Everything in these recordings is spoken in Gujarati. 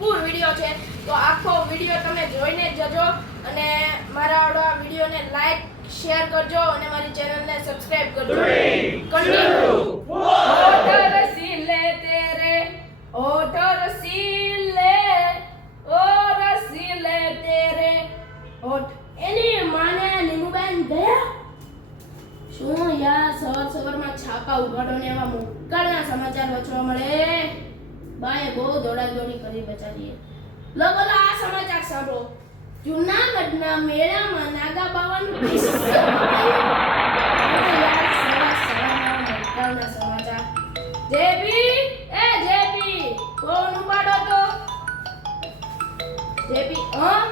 ભરપૂર વિડીયો છે, તો આખો વિડીયો તમે જોઈને જજો અને મારા વિડીયોને લાઈક શેર કરજો અને મારી ચેનલને સબસ્ક્રાઇબ કરજો. કન્ટિન્યુ. હોઠ રસીલે તેરે હોઠ રસીલે ઓ રસીલે તેરે હોઠ. એની માને નીમુબેન ગયા શું યાર સવારમાં છાપા ઉઘાડો ને એવા મોકળના સમાચાર વાંચવા મળે. બાએ બહુ દોડાદોડી કરી બચારીએ. લોકો આ સમાચાર સાંભળો. જૂનાગઢના મેળામાં નાગા બાવાનું સમાચાર. જેપી એ જેપી ફોન ઉપાડો તો. જેપી આ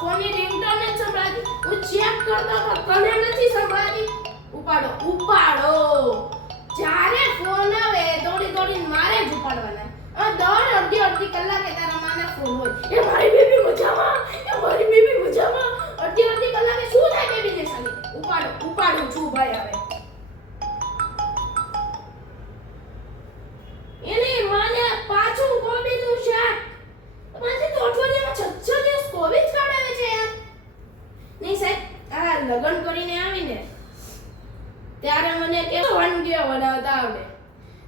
ફોનની રિંગટોન જ સંભળાતી. હું ચેક કરતો તો કને નથી સંભળાતી. ઉપાડો. જ્યારે ફોન આવે દોડીને મારે જ ઉપાડવાના. દર અડધી કલાકે તારા માના ફોન હોય. એ મારી બેબી મજામાં. અડધી કલાકે શું થાય બેબીને સાલી? ઉપાડું છું ભાઈ આવે. એની માને પાછું કોબીનું શાક. માથે તો અઠવાડિયામાં 6 દિવસ કોબી જ ખાડાવે છે યાર. નહીં સાહેબ, આ લગન કરીને આવીને ત્યારે મને કેવો વાનગીઓ બનાવતા આવડે.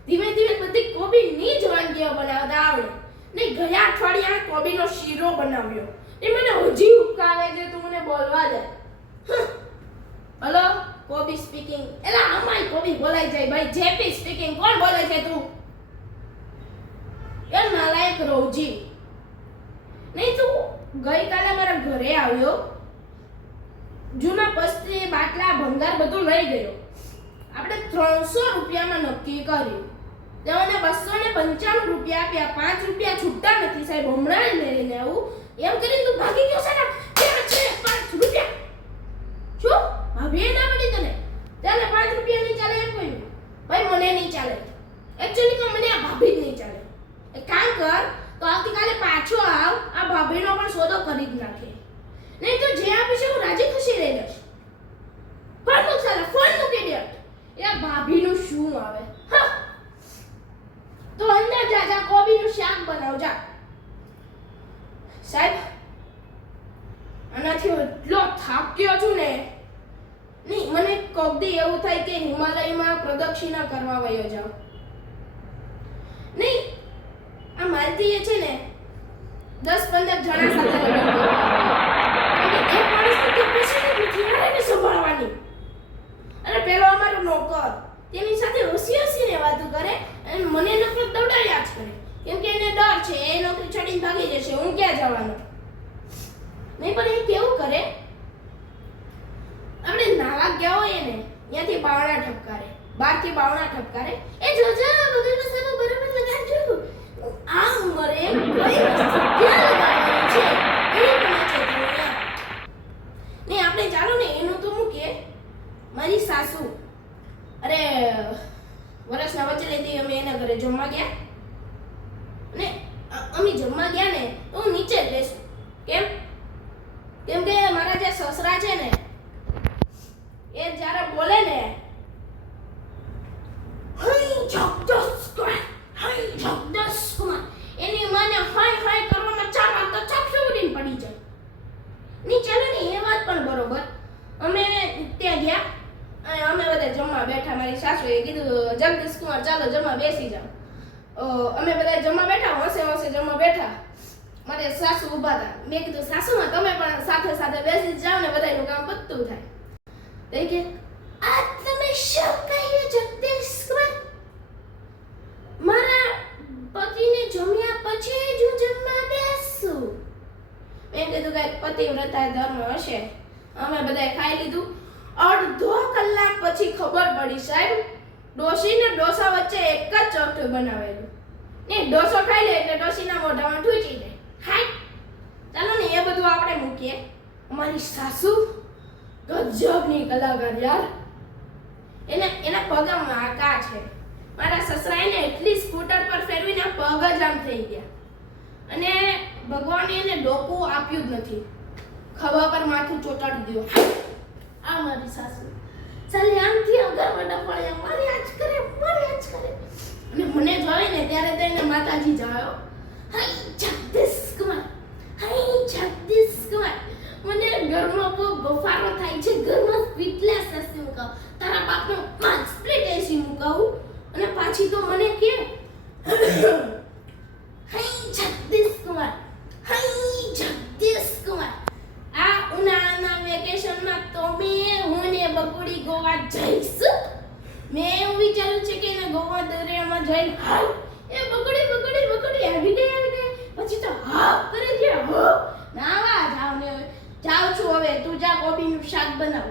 ધીમે બધી કોબીની જ વાનગીઓ બનાવતા આવડે. નહીં ગયા અઠવાડિયે કોબીનો શીરો બનાવ્યો. એ મને હજી ઉપકાવે છે તું મને બોલવા દે. હેલો કોબી સ્પીકિંગ. એલા આમાંય કોબી બોલાઈ જાય ભાઈ. JP speaking. કોણ બોલે છે તું? એ નાલાયક રોજી. નહીં તું ગઈકાલે મારા ઘરે આવ્યો. જૂના પસ્તી બાટલા ભંગાર બધું લઈ ગયો. આપણે 300 રૂપિયામાં નક્કી કર્યું. તેઓને 295 રૂપિયા આપ્યા. 5 રૂપિયા છૂટતા નથી સાહેબ. હમણાં જ લઈને આવું એમ કરીને તું ભાગી ગયો સાહેબ. ક્યાં છે 5 રૂપિયા? શું ભાભીએ ના પડી તને? તને 5 રૂપિયા નહીં ચાલે એમ કહ્યું? ભાઈ મને નહીં ચાલે. એક્ચ્યુઅલી તો મને આ ભાભી જ નહીં ચાલે. એક કામ કર તો આવતીકાલે પાછો આવ. આ ભાભીનો પણ સોદો કરી જ નાખે. નહીં તો જે આપીશ હું રાજી ખુશી રહી જઈશ. ફોન મૂકી દે. એ ભાભીનું શું આવે? હા તો અંદર જા કોબીનું શાક બનાવ જા. સાહેબ આનાથી એટલો થાક્યો છું ને. નહીં મને કબડી એવું થાય કે હિમાલયમાં પ્રદક્ષિણા કરવા વયો જાવ. નહીં આ માલતીએ છે ને 10-15 જણા સાથે એક પરિસ્થિતિ પછી સંભાળવાની. અને પેલો અમારો નોકર તેની સાથે હસી વાતો કરે અને મને નફરત દવડાવ્યા જ કરે. કેમ કે એને ડર છે એ નોકરી છોડીને ભાગી જશે. હું ક્યાં જવાનો? નહીં પણ એ કેવું કરે, આપણે નાવા ગયા હોય ને ત્યાંથી બાવણા ઠપકારે. બહારથી બાવણા ઠપકારે. એ જોજા વગર મસાલો બરાબર લગાડજો. આ ઉંમરે કઈ વસ્તુ ક્યાં લગાડવાની છે એ પણ છે તમને. નહીં આપણે ચાલો ને એનું તો મૂકીએ. મારી સાસુ અરે વર્ષના વચ્ચે લેતી અમે એના ઘરે જમવા ગયા ને અમે જમવા ગયા ને તો હું નીચે જ બેસું. કેમ કે મારા જે સસરા છે ને એ જ્યારે બોલે ને એની મને હાય કરવામાં 4 વાર તો ચાપસી ઉડીને પડી જાય. ની ચાલો ને એ વાત પણ બરોબર. અમે ત્યાં ગયા અને અમે બધા જમવા બેઠા. મારી સાસુએ કીધું જગદીશ કુમાર ચાલો જમવા બેસી જાઓ. અમે બધા જમવા બેઠા. હોંશે જમવા બેઠા. મારે સાસુ ઊભા હતા. મેં કીધું સાસુમાં તમે પણ સાથે બેસી જાઓ ને બધાનું કામ પતતું થાય. તો કે આ તમે શું કહ્યું જગદીશ કુમાર? મારા પતિને જમ્યા પછી જ હું જમવા બેસું. મેં કીધું કે પતિવ્રતા ધર્મ હશે. અમે બધાએ ખાઈ લીધું. અડધો કલાક પછી ખબર પડી સાહેબ ડોશીને ડોસા વચ્ચે એક જ ચોકઠું બનાવેલું. ને ડોસો ખાઈ લે એટલે ડોશીના મોઢામાં ઠૂચી જાય. હાય ચાલો ને એ બધું આપણે મૂકીએ. અમારી સાસુ ગજબની કલાકાર યાર. એના પગમાં આકા છે. મારા સસરાએ એટલી સ્કૂટર પર ફેરવીને પગ જ આમ થઈ ગયા. અને ભગવાને એને ડોકું આપ્યું જ નથી. ખભા પર માથું ચોટાડી દો. આ મારી સાસુ ચાલે આમથી અગરવડા પડે મારી આજ કરે. અને મને જોઈને ત્યારે તો એને માતાજી જાયો. હાય જગદીશ થાય છે ઘરમાં સ્પીડલેસ એસી મુકાવ, તારા બાપનો 5 સ્પ્લિટ એસી મુકાવું અને પાછી તો મને કે હઈ જગદીશ કુમાર, હઈ જગદીશ કુમાર, આ ઉનાળાના વેકેશનમાં તો હું ને બકુડી ગોવા જઈશું. મેં એવું વિચાર્યું છે કે એને ગોવા દરિયામાં જઈને હાલ એ બકડી આવી ગઈ પછી તો હા કરે છે નાવા જાવ ને જાઉં છું હવે, તું જા કોબીનું શાક બનાવ.